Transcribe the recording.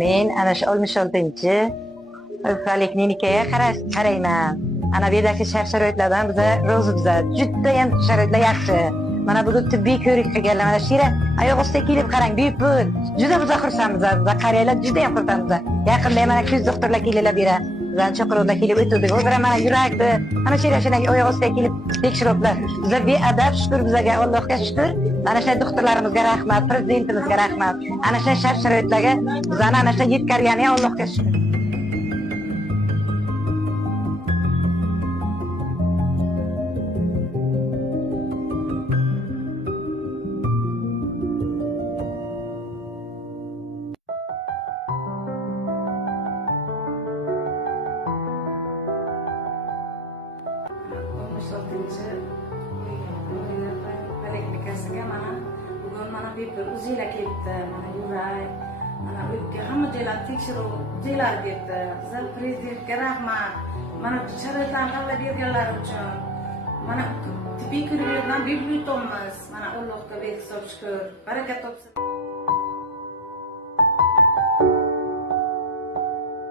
Men ana shu 66-chi poliklinikaga qarayman. Ana bu yerdagi shart-sharoitlardan biza rozibiz. Judayam sharoitlar yaxshi. Mana bugun tibbiy ko'rik qilganlar. Mana shu yerga oyoq ostiga kelib qarang, bepul. Juda biz xursandmiz. Biz qaraylar judayam xursandmiz. Yaqinda mana ko'z doktorlar keldilar bu yerga. Bizdan chaqiruvlar kelib o'tdik. O'zra mana yurakni, ana shu yerga oyoq ostiga kelib tekshiriblar. Biza beadab shukr bizaga, Allohga shukr. Ana shu doktorlarimizga rahmat, prezidentimizga rahmat. Ana shu shart-sharoitlarga bizani ana shu yetkazganiga Allohga shukr. Poliklinikasiga mana bugun mana bepul uzila ketdi, mana yurak, mana o'tga hamma joylarni tekshiruv joylari ketdi. Biza prezidentga rahmat, mana sharoitlarni qilib berganlari uchun, mana tibbiy ko'riklardan bepul o'tamiz. Mana Allohga behisob shukr, baraka topsin.